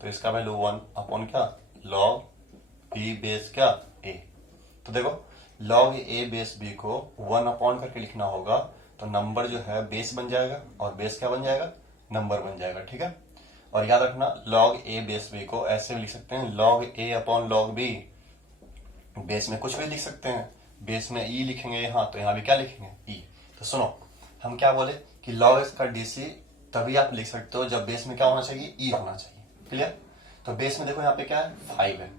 तो इसका value 1 upon क्या लॉग बी बेस क्या ए। तो देखो लॉग ए बेस बी को 1 अपॉन करके लिखना होगा तो नंबर जो है बेस बन जाएगा और बेस क्या बन जाएगा नंबर बन जाएगा। ठीक है, और याद रखना लॉग ए बेस बी को ऐसे भी लिख सकते हैं लॉग ए अपॉन लॉग बी। बेस में कुछ भी लिख सकते हैं, बेस में ई लिखेंगे यहाँ तो यहाँ भी क्या लिखेंगे ई। तो सुनो हम क्या बोले कि लॉग एक्स का डीसी तभी आप लिख सकते हो जब बेस में क्या होना चाहिए ई होना चाहिए। क्लियर। तो बेस में देखो यहाँ पे क्या है 5 है,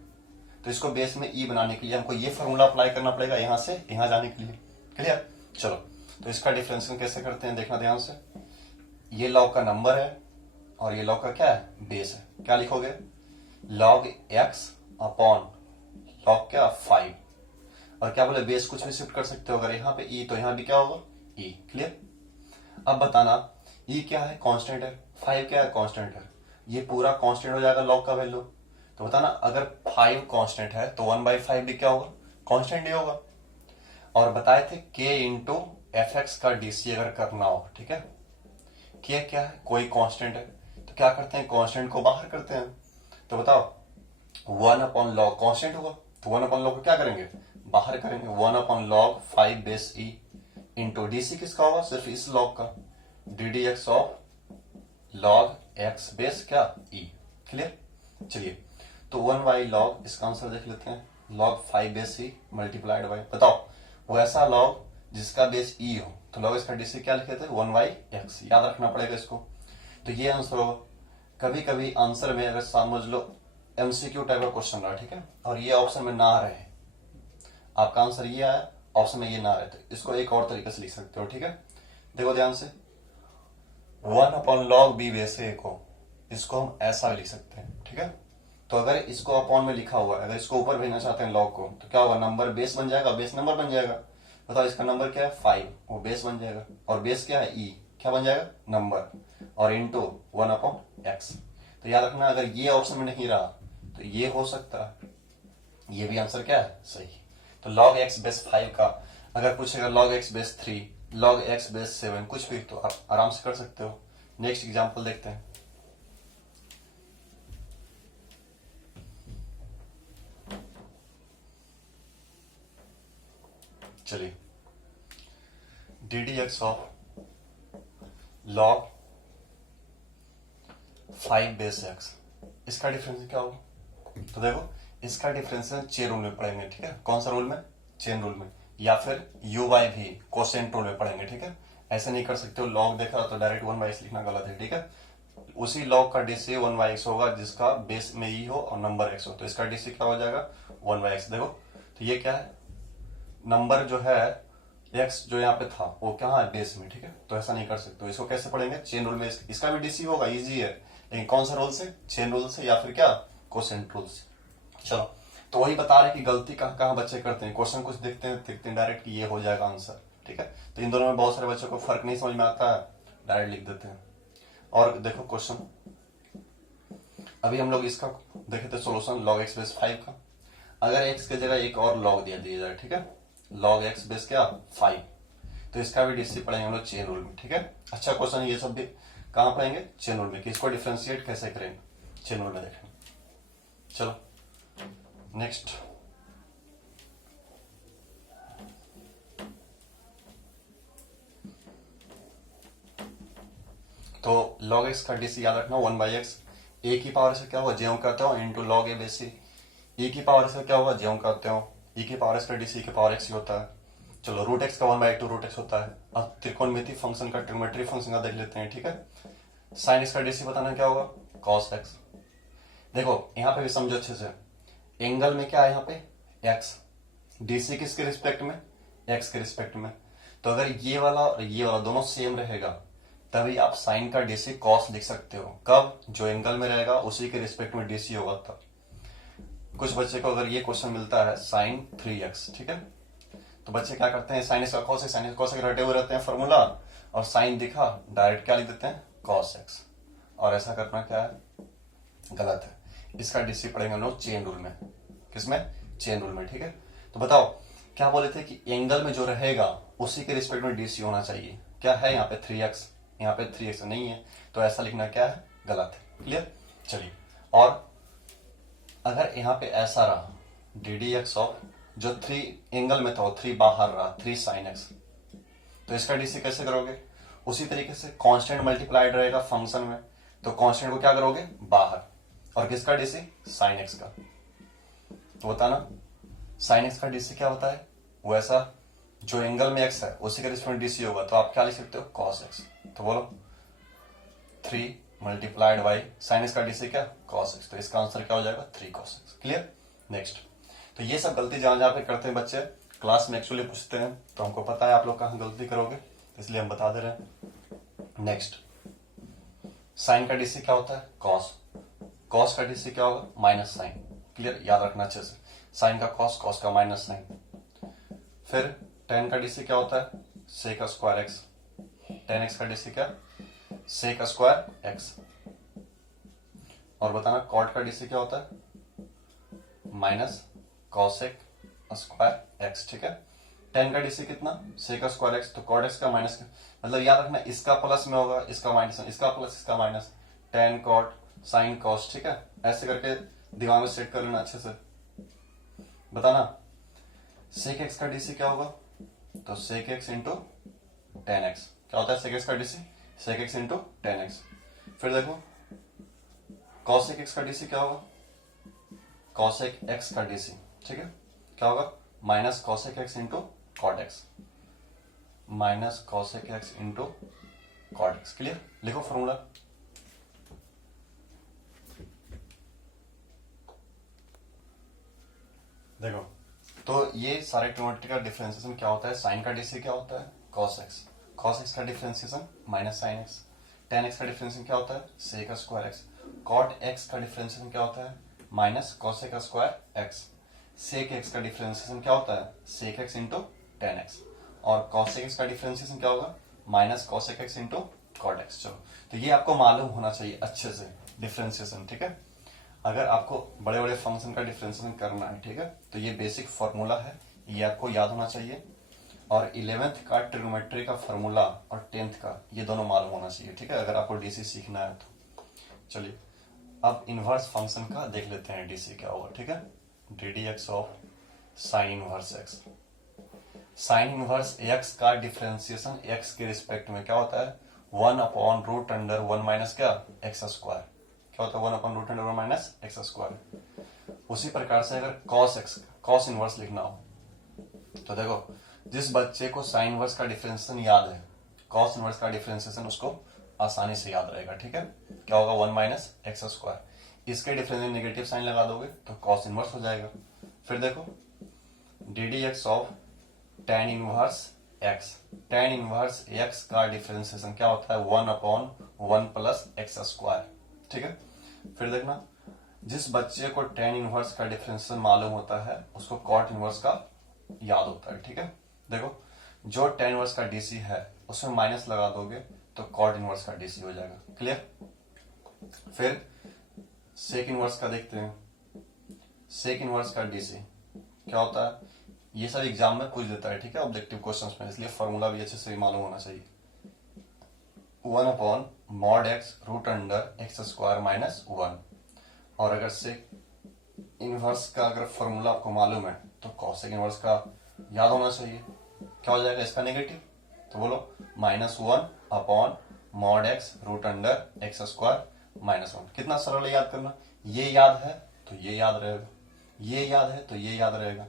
तो इसको बेस में ई बनाने के लिए हमको ये फॉर्मूला अप्लाई करना पड़ेगा यहाँ से यहाँ जाने के लिए। क्लियर। चलो तो इसका डिफरेंशियल कैसे करते हैं देखना ध्यान से। ये लॉग का नंबर है और ये लॉग का क्या है बेस है। क्या लिखोगे लॉग एक्स अपॉन लॉग क्या 5, और क्या बोले बेस कुछ भी शिफ्ट कर सकते हो, अगर यहाँ पे ई तो यहाँ भी क्या होगा ई। क्लियर। अब बताना ई क्या है कांस्टेंट है, 5 क्या है कांस्टेंट है, ये पूरा कांस्टेंट हो जाएगा लॉग का वैल्यू। तो बताना अगर 5 कांस्टेंट है तो 1/5 भी क्या होगा कांस्टेंट ही होगा। और बताए थे k इंटू एफ एक्स का डीसी अगर करना हो, ठीक है k क्या है कोई कांस्टेंट है तो क्या करते हैं कांस्टेंट को बाहर करते हैं। तो बताओ 1 अपॉन लॉग कांस्टेंट होगा तो 1 अपॉन लॉग को क्या करेंगे बाहर करेंगे, 1 upon log 5 base E into DC किसका होगा सिर्फ इस लॉग का D D x of log x base क्या ई। क्लियर। चलिए तो 1 बाई लॉग इसका आंसर देख लेते हैं log 5 base E multiplied by बताओ वो ऐसा लॉग जिसका बेस ई हो तो लॉग इसका डीसी क्या लिखे थे 1/x याद रखना पड़ेगा इसको। तो ये आंसर होगा। कभी कभी आंसर में अगर समझ लो एमसीक्यू टाइप का क्वेश्चन रहा, ठीक है, और ये ऑप्शन में ना रहे, आपका आंसर ये आया ऑप्शन में ये ना रहे तो इसको एक और तरीके से लिख सकते हो। ठीक है, देखो ध्यान से 1 अपॉन लॉग बी बेस ए को इसको हम ऐसा भी लिख सकते हैं। ठीक है, तो अगर इसको अपॉन में लिखा हुआ है अगर इसको ऊपर भेजना चाहते हैं लॉग को तो क्या होगा नंबर बेस बन जाएगा बेस नंबर बन जाएगा। बताओ इसका नंबर क्या है 5 वो बेस बन जाएगा और बेस क्या है ई क्या बन जाएगा नंबर और इंटू 1 अपॉन एक्स। तो याद रखना अगर ये ऑप्शन में नहीं रहा तो ये हो सकता है, ये भी आंसर क्या है सही। तो log x बेस 5 का अगर पूछेगा log x base 3 log x base 7 कुछ भी तो आप आराम से कर सकते हो। नेक्स्ट एग्जांपल देखते हैं। चलिए D D x of log 5 base x इसका डिफरेंस क्या होगा। तो देखो इसका डिफरेंस चेन रूल में पढ़ेंगे। ठीक है, कौन सा रूल में चेन रूल में या फिर u बाई भी कोसेंट रूल में पढ़ेंगे। ठीक है, ऐसे नहीं कर सकते हो लॉग देखा तो डायरेक्ट 1/x लिखना गलत है। ठीक है, उसी लॉग का डीसी 1/x होगा जिसका बेस में ई हो और नंबर x हो तो इसका डीसी क्या हो जाएगा 1/x। देखो तो ये क्या है नंबर जो है x जो यहाँ पे था वो क्या है बेस में। ठीक है, तो ऐसा नहीं कर सकते, इसको कैसे पढ़ेंगे चेन रूल में। इसका भी डीसी होगा इजी है लेकिन कौन सा रूल से चेन रूल से या फिर क्या कोसेंट रूल से। चलो तो वही बता रहे कि गलती कहाँ कहाँ बच्चे करते हैं, क्वेश्चन कुछ देखते हैं डायरेक्ट कि ये हो जाएगा आंसर। ठीक है, तो इन दोनों में बहुत सारे बच्चों को फर्क नहीं समझ में आता है डायरेक्ट लिख देते हैं। और देखो क्वेश्चन अभी हम लोग इसका देखे थे सोल्यूशन log x बेस 5 का। अगर x की जगह एक और log दिया जाए, ठीक है log x बेस क्या 5 तो इसका भी डीसी पढ़ेंगे हम लोग चेन रूल में। ठीक है, अच्छा क्वेश्चन ये सब भी कहाँ पढ़ेंगे चेन रूल में कि इसको डिफ्रेंशिएट कैसे करेंगे चेन रूल में देखेंगे। चलो नेक्स्ट तो log x का डीसी याद रखना 1/x ए की पावर से क्या होगा ज्यों करते हो इंटू लॉग ए बेस ई की पावर से क्या होगा ज्यों करते हो ई की पावर का डीसी की पावर x ही होता है। चलो रूट एक्स का 1/2 रूट एक्स होता है। अब त्रिकोणमिति फंक्शन का ट्रिग्नोमेट्री फंक्शन का देख लेते हैं। ठीक है, साइन एक्स का डीसी बताना क्या होगा कॉस एक्स। देखो यहाँ पे भी समझो अच्छे से एंगल में क्या है यहाँ पे x डीसी किसके रिस्पेक्ट में x के रिस्पेक्ट में। तो अगर ये वाला और ये वाला दोनों सेम रहेगा तभी आप साइन का डीसी कॉस लिख सकते हो। कब जो एंगल में रहेगा उसी के रिस्पेक्ट में डीसी होगा तब। कुछ बच्चे को अगर ये क्वेश्चन मिलता है साइन 3x, ठीक है, तो बच्चे क्या करते हैं साइन एक्स का cos x sine cos x रटे हुए रहते हैं फॉर्मूला और साइन दिखा डायरेक्ट क्या लिख देते हैं कॉस एक्स, और ऐसा करना क्या है गलत है। इसका डीसी पढ़ेंगे हम लोग चेन रूल में। किसमें चेन रूल में। ठीक है, तो बताओ क्या बोले थे कि एंगल में जो रहेगा उसी के रिस्पेक्ट में डीसी होना चाहिए। क्या है यहाँ पे 3x यहाँ पे 3x नहीं है तो ऐसा लिखना क्या है गलत है। क्लियर। चलिए और अगर यहाँ पे ऐसा रहा डी डी एक्स ऑफ जो 3 एंगल में था 3 बाहर रहा 3 साइन एक्स, तो इसका डीसी कैसे करोगे? उसी तरीके से कांस्टेंट मल्टीप्लाइड रहेगा फंक्शन में, तो कांस्टेंट को क्या करोगे? बाहर। और किसका डीसी? साइन एक्स का। तो बताना साइन एक्स का डीसी क्या होता है? वो ऐसा जो एंगल में एक्स है उसी का रिस्पेक्ट डीसी होगा, तो आप क्या लिख सकते हो? Cos x. तो बोलो 3 मल्टीप्लाइड बाई साइन एक्स का डीसी क्या? Cos x. तो इसका आंसर क्या हो जाएगा? 3 कॉस एक्स। क्लियर? नेक्स्ट। तो ये सब गलती जहां जहां पे करते हैं बच्चे, क्लास में एक्चुअली पूछते हैं, तो हमको पता है आप लोग कहां गलती करोगे, इसलिए हम बता दे रहे हैं। नेक्स्ट, साइन का डीसी क्या होता है? कॉस। कॉस का डीसी क्या होगा? Minus sine. क्लियर? याद रखना अच्छे से, साइन का कॉस, कॉस का माइनस साइन। फिर टेन का डीसी क्या होता है? Sec square x. Tan x का डीसी क्या? Sec square x. और बताना कॉट का डीसी क्या होता है? Minus cosec square x. ठीक है? टेन का डीसी कितना? Sec square x. तो कॉट एक्स का माइनस का, मतलब याद रखना इसका प्लस में होगा, इसका माइनस, इसका प्लस, इसका minus, tan cot sine cos. ठीक है? ऐसे करके दिमाग में सेट कर लेना अच्छे से। बताना सेक एक्स का डीसी क्या होगा? तो sec x into tan x. क्या होता है सेक एक्स का DC? Sec x into tan x. फिर देखो कॉसेक एक्स का डीसी क्या होगा? कॉसेक एक्स का डीसी, ठीक है, क्या होगा? Minus cosec x into cot x. Minus cosec x into cot x. Clear? लिखो फॉर्मूला। देखो तो ये सारे ट्रिग्नोमेट्री का डिफरेंशिएशन क्या होता है? साइन का डीसी क्या होता है? Cos x. कॉस एक्स का differentiation minus sine x. Tan x का डिफरेंशिएशन क्या होता है? Sec square x. Cot x का डिफरेंशिएशन क्या होता है? Minus cosec square x. Sec x का डिफरेंशिएशन क्या होता है? Sec x into tan x. और कॉसेक एक्स का डिफरेंशिएशन क्या होगा? Minus cosec x into cot x. चलो, तो ये आपको मालूम होना चाहिए अच्छे से डिफरेंशिएशन। ठीक है? अगर आपको बड़े बड़े फंक्शन का डिफरेंशिएशन करना है, ठीक है, तो ये बेसिक फॉर्मूला है, ये आपको याद होना चाहिए। और 11th का ट्रिग्नोमेट्री का फॉर्मूला और 10th का ये दोनों मालूम होना चाहिए। ठीक है? अगर आपको डीसी सीखना है तो। चलिए अब इनवर्स फंक्शन का देख लेते हैं डीसी क्या होगा। ठीक है? D D x of sine inverse x. Sine inverse x का डिफरेंशिएशन एक्स के रिस्पेक्ट में क्या होता है? 1/√(1 माइनस क्या? X square. क्या होता है? 1/√(1 माइनस एक्स स्क्वायर। उसी प्रकार से अगर कॉस एक्स, कॉस इनवर्स लिखना हो तो देखो, जिस बच्चे को साइन इनवर्स का डिफरेंशिएशन याद है, कॉस इनवर्स का डिफरेंशिएशन उसको आसानी से याद रहेगा। ठीक है? क्या होगा? 1 माइनस एक्स स्क्वायर। इसके डिफरेंस नेगेटिव साइन लगा दोगे तो कॉस इनवर्स हो जाएगा। फिर देखो D D x of tan inverse x. Tan inverse x का डिफरेंशिएशन क्या होता है? 1/1 प्लस एक्स स्क्वायर। ठीक है? फिर देखना, जिस बच्चे को टेन इनवर्स का डिफरेंशिएशन मालूम होता है उसको कॉट इनवर्स का याद होता है। ठीक है? देखो जो टेन इनवर्स का डीसी है उसमें माइनस लगा दोगे तो कॉट इनवर्स का डीसी हो जाएगा। क्लियर? फिर सेक इनवर्स का देखते हैं। सेक इनवर्स का डीसी क्या होता है? ये सब एग्जाम में पूछ देता है। ठीक है? ऑब्जेक्टिव क्वेश्चंस में, इसलिए फॉर्मूला भी अच्छे से मालूम होना चाहिए। 1/(mod(x)√(x² minus 1। और अगर सेक इनवर्स का अगर फॉर्मूला आपको मालूम है तो कॉसेक इनवर्स का याद होना चाहिए। क्या हो जाएगा इसका नेगेटिव? तो बोलो -1/(mod(x)√(x² माइनस 1। कितना सरल है याद करना। ये याद है तो ये याद रहेगा, ये याद है तो ये याद रहेगा।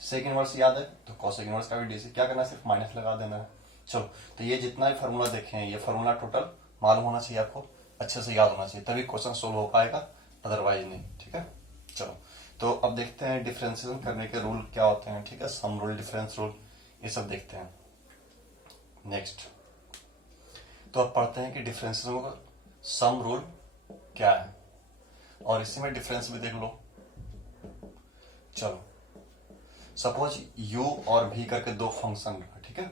सेक इनवर्स याद है तो कॉसेक इनवर्स का भी डीसी क्या करना है? सिर्फ माइनस लगा देना है। चलो, तो ये जितना भी फॉर्मूला देखे हैं ये फॉर्मूला टोटल मालूम होना चाहिए, आपको अच्छे से याद होना चाहिए, तभी क्वेश्चन सोल्व हो पाएगा, अदरवाइज नहीं। ठीक है? चलो, तो अब देखते हैं डिफरेंशिएशन करने के रूल क्या होते हैं। ठीक है? सम रूल, डिफरेंस रूल, ये सब देखते हैं। नेक्स्ट, तो अब पढ़ते हैं कि डिफरेंशिएशन का सम रूल क्या है, और इसी में डिफरेंस भी देख लो। चलो, सपोज u और v करके दो फंक्शन रहा। ठीक है?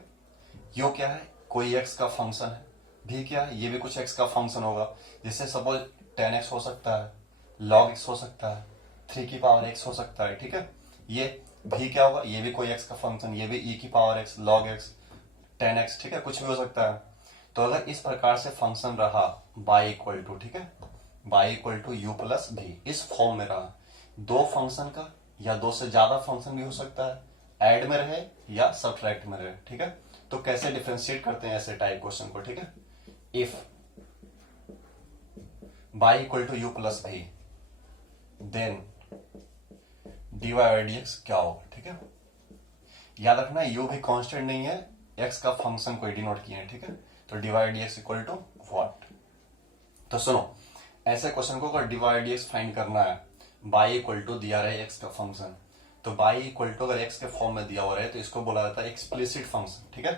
u क्या है? कोई x का फंक्शन है। v क्या है? ये भी कुछ x का फंक्शन होगा। जैसे सपोज 10x हो सकता है, log x हो सकता है, 3 की पावर x हो सकता है। ठीक है? ये v क्या होगा? ये भी कोई x का फंक्शन, ये भी e की power x, log x, 10x। ठीक है? कुछ भी हो सकता है। तो अगर इस प्रकार से फंक्शन रहा y इक्वल टू, ठीक है, y equal to u plus v इस फॉर्म में रहा। दो फंक्शन का या दो से ज्यादा फंक्शन भी हो सकता है, ऐड में रहे या सब्ट्रैक्ट में रहे, ठीक है। तो कैसे डिफरेंशिएट करते हैं ऐसे टाइप क्वेश्चन को, ठीक है। If y equal to u plus v then dy by dx क्या होगा, ठीक है। याद रखना u भी कांस्टेंट नहीं है, x का फंक्शन को डिनोट किए हैं, ठीक है। तो dy by dx equal to what. तो सुनो, ऐसे क्वेश्चन को अगर dy बाई dx फाइंड करना है, बाई इक्वल टू दिया रहे x का फंक्शन, तो बाई इक्वल टू अगर x के फॉर्म में दिया हुआ रहे तो इसको बोला जाता है एक्सप्लिसिट फंक्शन, ठीक है।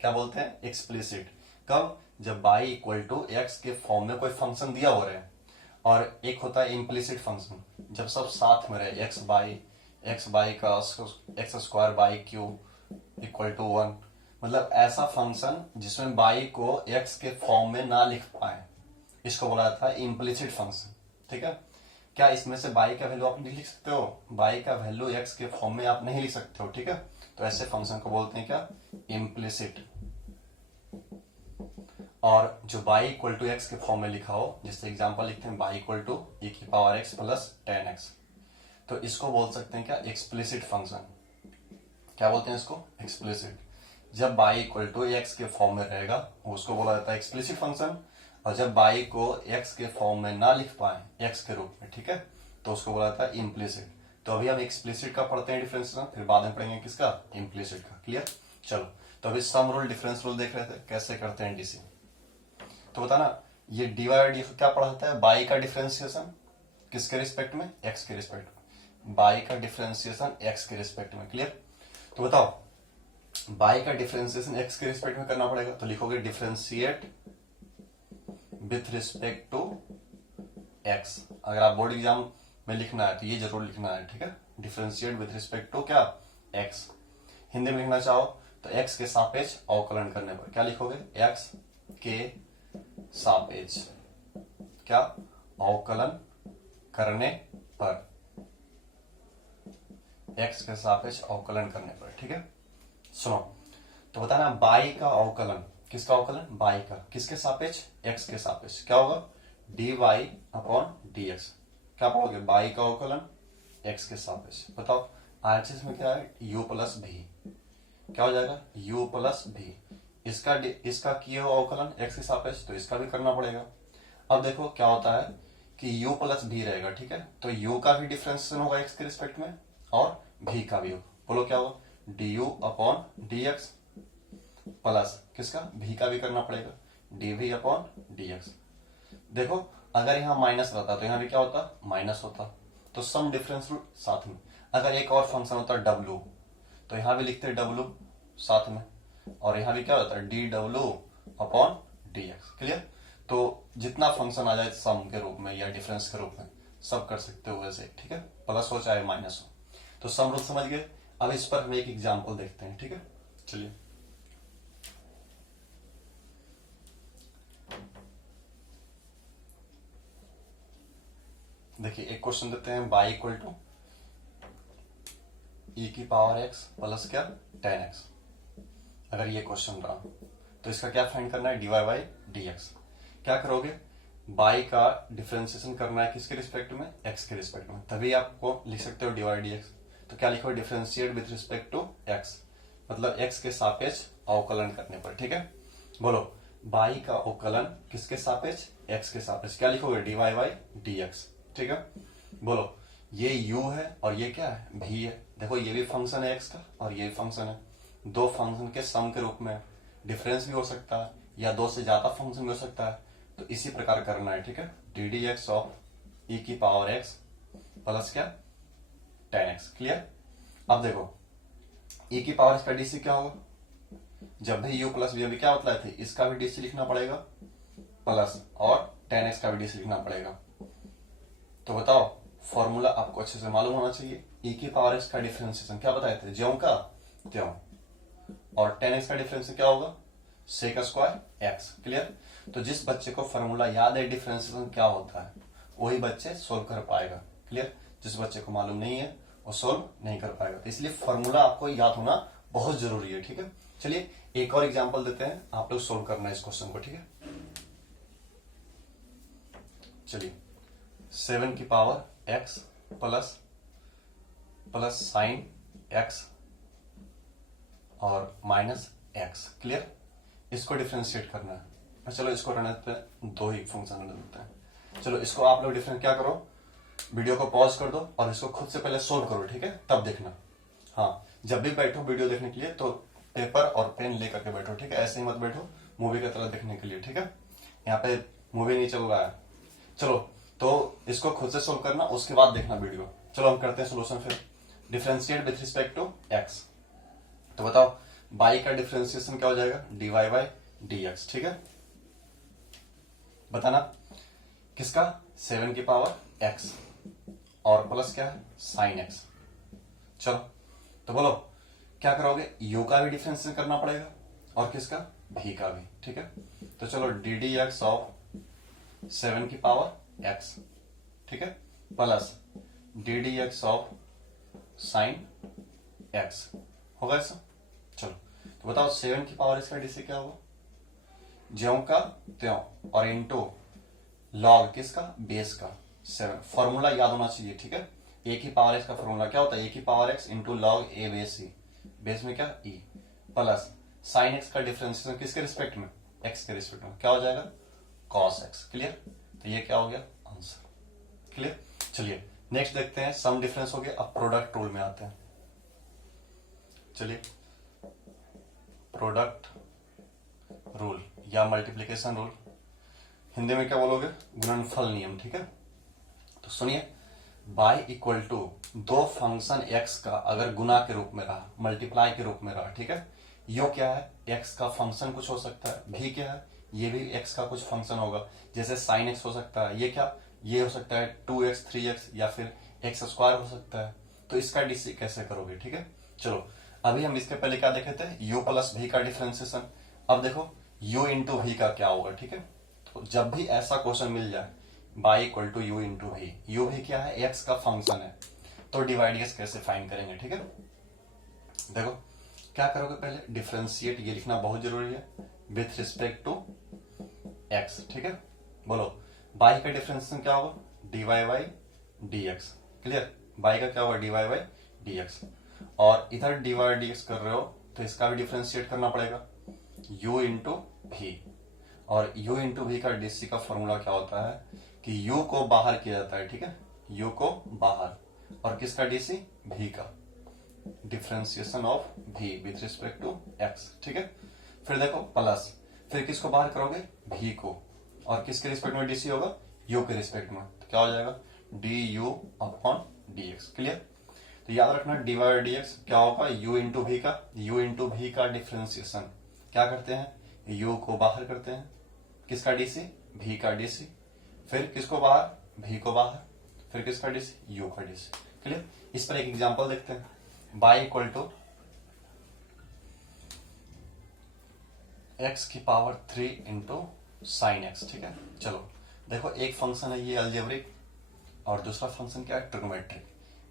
क्या बोलते हैं, एक्सप्लिसिट। कब, जब बाई इक्वल टू x के फॉर्म में कोई फंक्शन दिया हुआ रहे, और एक होता है इम्प्लिसिट फंक्शन जब सब साथ में रहे, x बाई का x square by q equal to 1, मतलब ऐसा फंक्शन जिसमें बाई को x के फॉर्म में ना लिख पाए, इसको बोला जाता है इम्प्लिसिट फंक्शन, ठीक है। क्या इसमें से बाई का वैल्यू आप नहीं लिख सकते हो, बाई का वैल्यू x के फॉर्म में आप नहीं लिख सकते हो, ठीक है। तो ऐसे फंक्शन को बोलते हैं क्या, इम्प्लिसिट। और जो बाई इक्वल टू एक्स के फॉर्म में लिखा हो, जैसे एग्जांपल लिखते हैं बाई इक्वल टू e की पावर x प्लस 10x, तो इसको बोल सकते हैं क्या, एक्सप्लिसिट फंक्शन। क्या बोलते हैं इसको, एक्सप्लिसिट। जब बाई इक्वल टू एक्स के फॉर्म में रहेगा उसको बोला जाता है एक्सप्लिसिट फंक्शन, और जब बाई को x के फॉर्म में ना लिख पाए x के रूप में, ठीक है, तो उसको बोला जाता है इम्प्लिसिट। तो अभी हम एक्सप्लिसिट का पढ़ते हैं डिफरेंशिएशन, फिर बाद में पढ़ेंगे किसका, इम्प्लिसिट का। क्लियर। चलो, तो अभी सम रूल डिफरेंस रूल देख रहे थे कैसे करते हैं डीसी। तो बताना, ये dy बाई dx क्या पढ़ाता है, बाई का डिफरेंशिएशन किसके रिस्पेक्ट में, x के रिस्पेक्ट में, बाई का डिफरेंशिएशन x के रिस्पेक्ट में। क्लियर। तो बताओ, बाई का डिफरेंशिएशन x के रिस्पेक्ट में करना पड़ेगा, तो लिखोगे differentiate with respect to x। अगर आप बोर्ड एग्जाम में लिखना है तो ये जरूर लिखना है, ठीक है। डिफरेंशिएट विथ रिस्पेक्ट टू क्या, x। हिंदी में लिखना चाहो तो x के सापेक्ष अवकलन करने पर क्या लिखोगे, x के सापेक्ष क्या, अवकलन करने पर, x के सापेक्ष अवकलन करने पर, ठीक है। सुनो, तो बताना बाई का अवकलन, किसका अवकलन, बाई का, किसके सापेक्ष, x के सापेक्ष, क्या होगा, dy अपॉन dx। क्या पढ़ोगे, बाई का अवकलन x के सापेक्ष। बताओ आरएचएस में क्या है, u प्लस भी, क्या हो जाएगा, u प्लस भी। इसका किए हो अवकलन x के सापेक्ष, तो इसका भी करना पड़ेगा। अब देखो क्या होता है कि u प्लस भी रहेगा, ठीक है, तो u का भी डिफरेंशिएशन होगा x के रिस्पेक्ट में, और v का भी होगा। बोलो क्या होगा, du अपॉन dx प्लस किसका, v का भी करना पड़ेगा, dv अपॉन dx। देखो अगर यहाँ माइनस रहता तो यहाँ भी क्या होता, माइनस होता, तो सम डिफरेंस रूल साथ में। अगर एक और फंक्शन होता w, तो यहाँ भी लिखते w साथ में, और यहाँ भी क्या होता है, dw अपॉन dx। क्लियर। तो जितना फंक्शन आ जाए सम के रूप में या डिफरेंस के रूप में सब कर सकते हो वैसे, ठीक है, प्लस हो चाहे माइनस हो। तो सम रूल समझ गए। अब इस पर हम एक एग्जांपल देखते हैं, ठीक है। चलिए, देखिए एक क्वेश्चन देते हैं, बाई इक्वल टू e की पावर x प्लस क्या 10x। अगर ये क्वेश्चन रहा तो इसका क्या फाइंड करना है, dy बाई dx। क्या करोगे, बाई का डिफरेंशिएशन करना है किसके रिस्पेक्ट में, x के रिस्पेक्ट में, तभी आपको लिख सकते हो dy बाई dx। तो क्या लिखो, differentiate with respect to x, मतलब x के सापेक्ष अवकलन करने पर, ठीक है। बोलो बाई का अवकलन किसके सापेक्ष, x के सापेक्ष, क्या लिखोगे, dy बाई dx, ठीक है। बोलो ये u है और ये क्या है, v है। देखो ये भी फंक्शन है x का और ये भी फंक्शन है, दो फंक्शन के सम के रूप में डिफरेंस भी हो सकता है या दो से ज्यादा फंक्शन भी हो सकता है, तो इसी प्रकार करना है, ठीक है। डी डी एक्स ऑफ ई की पावर एक्स प्लस क्या 10x। क्लियर। अब देखो e की पावर इसका डीसी क्या होगा, जब भी u प्लस v क्या बतलाए थे, इसका भी डीसी लिखना पड़ेगा प्लस और 10x का भी डीसी लिखना पड़ेगा। तो बताओ फॉर्मूला आपको अच्छे से मालूम होना चाहिए। e की पावर x का डिफरेंशिएशन क्या बताए थे, ज्यों का त्यों, और 10x का डिफरेंशिएशन क्या होगा, सेक स्क्वायर x। क्लियर। तो जिस बच्चे को फॉर्मूला याद है डिफरेंशिएशन क्या होता है वही बच्चे सोल्व कर पाएगा। क्लियर। जिस बच्चे को मालूम नहीं है वो सोल्व नहीं कर पाएगा, तो इसलिए फॉर्मूला आपको याद होना बहुत जरूरी है, ठीक है। चलिए एक और एग्जांपल देते हैं, आप लोग सोल्व करना है इस क्वेश्चन को, ठीक है। चलिए 7 की power x plus sign x और माइनस x। क्लियर? इसको डिफ्रेंशिएट करना है। चलो इसको रहने पे दो ही फंक्शन रहने देते हैं। चलो इसको आप लोग डिफरेंट क्या करो, वीडियो को पॉज कर दो और इसको खुद से पहले सोल्व करो, ठीक है? तब देखना। हाँ, जब भी बैठो वीडियो देखने के लिए तो पेपर और पेन लेकर के बैठो, ठीक है? ऐसे ही मत बैठो मूवी की तरह देखने के लिए, ठीक है? यहाँ पे मूवी नहीं चल रहा है। चलो तो इसको खुद से सोल्व करना, उसके बाद देखना वीडियो। चलो हम करते हैं सोल्यूशन फिर। Differentiate with respect to x. तो बताओ बाई का डिफरेंशिएशन क्या हो जाएगा? dy बाई dx, ठीक है? बताना किसका? 7 की पावर x और प्लस क्या है? Sine x। चलो तो बोलो क्या करोगे? u का भी डिफरेंशिएशन करना पड़ेगा और किसका? v का भी, ठीक है? तो चलो डी डी एक्स ऑफ 7 की पावर x, ठीक है, plus D D x of sine x होगा ऐसा। चलो तो बताओ 7 की पावर इसका डीसी क्या होगा? ज्यों का त्यों और इनटू लॉग किसका? बेस का 7। फॉर्मूला याद होना चाहिए, ठीक है? ए की पावर एक्स का फॉर्मूला क्या होता है? ए की पावर एक्स इंटू लॉग ए बेस सी, बेस में क्या? ई, प्लस साइन एक्स का डिफरेंशिएशन किसके रिस्पेक्ट में? एक्स के रिस्पेक्ट में, क्या हो जाएगा? Cos x. क्लियर? तो ये क्या हो गया? आंसर। क्लियर? चलिए नेक्स्ट देखते हैं। सम डिफरेंस हो गया, अब प्रोडक्ट रूल में आते हैं। चलिए प्रोडक्ट रूल या मल्टीप्लिकेशन रूल, हिंदी में क्या बोलोगे? गुणनफल नियम, ठीक है? तो सुनिए, बाई इक्वल टू दो फंक्शन x का अगर गुना के रूप में रहा, मल्टीप्लाई के रूप में रहा, ठीक है? यो क्या है? x का फंक्शन कुछ हो सकता है। भी क्या है? ये भी x का कुछ फंक्शन होगा, जैसे साइन x हो सकता है। ये क्या? ये हो सकता है 2x 3x या फिर x स्क्वायर हो सकता है। तो इसका डीसी कैसे करोगे, ठीक है? चलो अभी हम इसके पहले क्या देखे थे? u प्लस v का डिफरेंशिएशन। अब देखो u इंटू v का क्या होगा, ठीक है? तो जब भी ऐसा क्वेश्चन मिल जाए y equal to u into v, u भी क्या है? एक्स का फंक्शन है, तो डिवाइड कैसे फाइंड करेंगे, ठीक है? देखो क्या करोगे? पहले डिफरेंशिएट, ये लिखना बहुत जरूरी है, विथ रिस्पेक्ट टू एक्स, ठीक है? बोलो बाई का डिफरेंशिएशन क्या होगा? dy by dx। Clear? By का क्या होगा? dy by dx। और इधर dy dx कर रहे हो तो इसका भी डिफरेंशिएट करना पड़ेगा, u इंटू वी। और u इंटू वी का डीसी का फॉर्मूला क्या होता है कि u को बाहर किया जाता है, ठीक है? u को बाहर, और किसका डीसी? v का, differentiation of v with respect to x, ठीक है? फिर देखो प्लस, फिर किसको बाहर करोगे? v को, और किसके रिस्पेक्ट में डीसी होगा? u के रिस्पेक्ट में, तो क्या हो जाएगा? du upon dx। क्लियर? तो याद रखना dy dx क्या होगा? u इंटू वी का, u इंटू वी का डिफरेंशिएशन क्या करते हैं? u को बाहर करते हैं, किसका डीसी? v का डीसी। फिर किसको बाहर? v को बाहर। फिर किसका डीसी? u का डीसी। क्लियर? इस पर एक एग्जांपल देखते हैं। बाई इक्वल टू x की पावर 3 इंटू साइन एक्स, ठीक है? चलो देखो एक फंक्शन है ये अलजेब्रिक, और दूसरा फंक्शन क्या है? ट्रिग्नोमेट्रिक।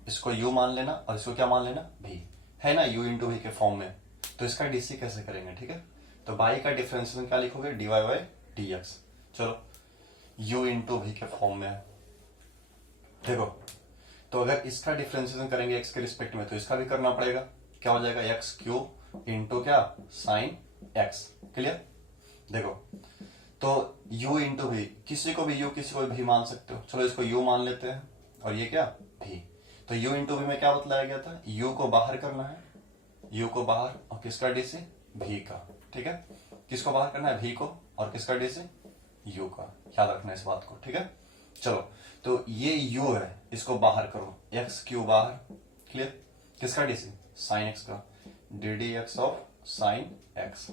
इसको u मान लेना और इसको क्या मान लेना? v है ना, u इंटू वी के फॉर्म में। तो इसका डीसी कैसे करेंगे, ठीक है? तो बाई का डिफरेंशिएशन क्या लिखोगे? dy by dx। चलो u इंटू वी के फॉर्म में है, देखो तो अगर इसका डिफरेंशिएशन करेंगे x के रिस्पेक्ट में तो इसका भी करना पड़ेगा, क्या हो जाएगा? एक्स क्यूब इंटू क्या? Sine x। क्लियर? देखो तो u इंटू वी, किसी को भी u किसी को भी मान सकते हो। चलो इसको u मान लेते हैं और ये क्या? v। तो u इंटू वी में क्या बतलाया गया था? u को बाहर करना है, u को बाहर, और किसका डीसी? v का, ठीक है? किसको बाहर करना है? v को, और किसका डीसी? u का। याद रखना इस बात को, ठीक है? चलो तो ये u है, इसको बाहर करो, x क्यू बाहर। क्लियर? किसका डीसी? साइन x का, D D x of sine x।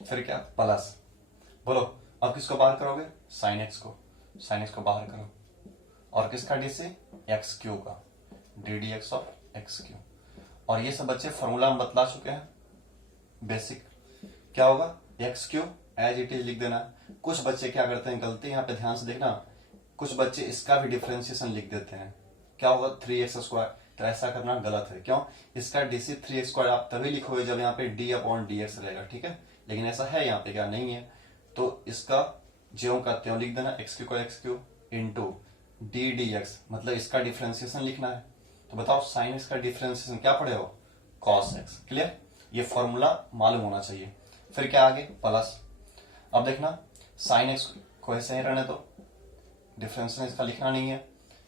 फिर क्या? प्लस, बोलो अब किसको बाहर करोगे? साइन x को, साइन x को बाहर करो, और किसका डीसी? एक्स क्यू का, D D x of x Q. और ये सब बच्चे फॉर्मूला हम बतला चुके हैं बेसिक। क्या होगा? X q as it is लिख देना। कुछ बच्चे क्या करते हैं, गलती यहाँ पे ध्यान से देखना, कुछ बच्चे इसका भी डिफरेंशिएशन लिख देते हैं, क्या होगा? 3x square. तो ऐसा करना गलत है। क्यों? इसका डीसी 3x स्क्वायर आप तभी लिखोगे जब यहाँ पे d अपॉन dx रहेगा, ठीक है? लेकिन ऐसा है यहाँ पे क्या? नहीं है। तो इसका ज्यों का त्यों लिख देना, एक्स क्यू का x Q into D D x, मतलब इसका डिफ्रेंसिएशन लिखना है। तो बताओ साइन एक्स का डिफ्रेंसिएशन क्या पड़े हो, कॉस एक्स। क्लियर, ये फॉर्मूला मालूम होना चाहिए। फिर क्या आगे, प्लस। अब देखना साइन एक्स को ऐसे ही रहने दो, डिफरेंशिएशन इसका लिखना नहीं है।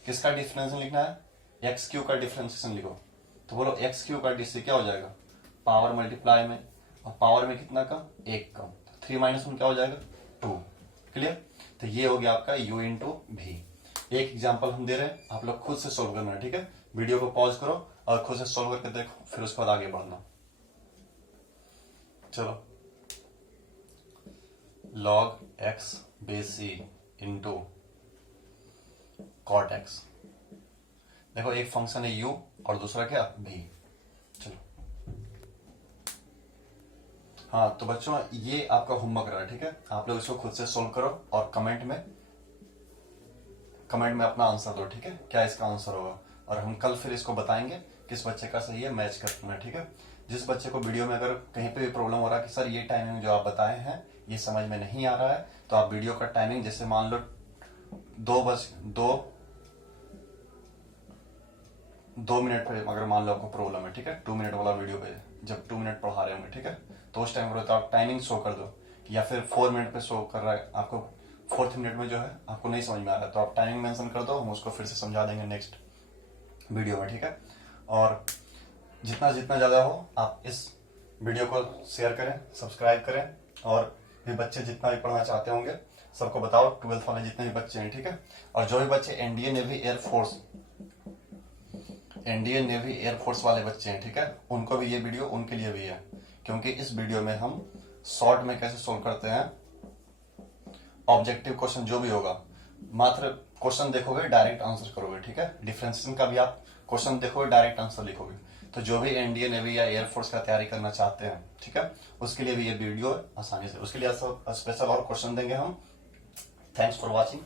किसका डिफरेंशिएशन लिखना है, एक्स क्यू का डिफरेंशिएशन लिखो। तो बोलो एक्स क्यू का डी से क्या हो जाएगा, पावर मल्टीप्लाई में, और पावर में कितना कम, एक कम, 3 माइनस 1 क्या हो जाएगा, 2। क्लियर, तो ये हो गया आपका u इंटू भी। एक एग्जाम्पल हम दे रहे हैं, आप लोग खुद से सोल्व करना है। ठीक है, वीडियो को पॉज करो और खुद से सोल्व करके देखो, फिर उसके बाद आगे बढ़ना। चलो, log x base c into cot x. देखो एक फंक्शन है u और दूसरा क्या, v। चलो, हाँ तो बच्चों ये आपका होमवर्क रहा है। ठीक है, आप लोग इसको खुद से सोल्व करो और कमेंट में अपना आंसर दो। ठीक है, क्या इसका आंसर होगा, और हम कल फिर इसको बताएंगे किस बच्चे का सही है, मैच करना है। ठीक है, जिस बच्चे को वीडियो में अगर कहीं पे भी प्रॉब्लम हो रहा है कि सर ये टाइमिंग जो आप बताए हैं ये समझ में नहीं आ रहा है, तो आप वीडियो का टाइमिंग जैसे मान लो 2 मिनट पे अगर मान लो आपको प्रॉब्लम है, ठीक है, 2 मिनट वाला वीडियो पे जब 2 मिनट पढ़ा रहे होंगे, ठीक है, तो उस टाइम पर तो आप टाइमिंग शो कर दो, या फिर 4 मिनट पे शो कर रहा है आपको, 4th मिनट में जो है आपको नहीं समझ में आ रहा है, तो आप टाइमिंग मेंशन कर दो, हम उसको फिर से समझा देंगे नेक्स्ट वीडियो में। ठीक है, और जितना जितना ज्यादा हो आप इस वीडियो को शेयर करें, सब्सक्राइब करें, और भी बच्चे जितना भी पढ़ना चाहते होंगे सबको बताओ, 12th वाले जितने भी बच्चे हैं। ठीक है, और जो भी बच्चे इंडियन नेवी एयरफोर्स वाले बच्चे हैं, ठीक है, उनको भी ये वीडियो उनके लिए भी है, क्योंकि इस वीडियो में हम शॉर्ट में कैसे सोल्व करते हैं ऑब्जेक्टिव क्वेश्चन जो भी होगा, मात्र क्वेश्चन देखोगे डायरेक्ट आंसर करोगे। ठीक है, डिफरेंशिएशन का भी आप क्वेश्चन देखोगे डायरेक्ट आंसर लिखोगे। तो जो भी इंडियन नेवी या एयरफोर्स का तैयारी करना चाहते हैं, ठीक है, उसके लिए भी ये वीडियो आसानी से, उसके लिए स्पेशल और क्वेश्चन देंगे हम। Thanks for watching.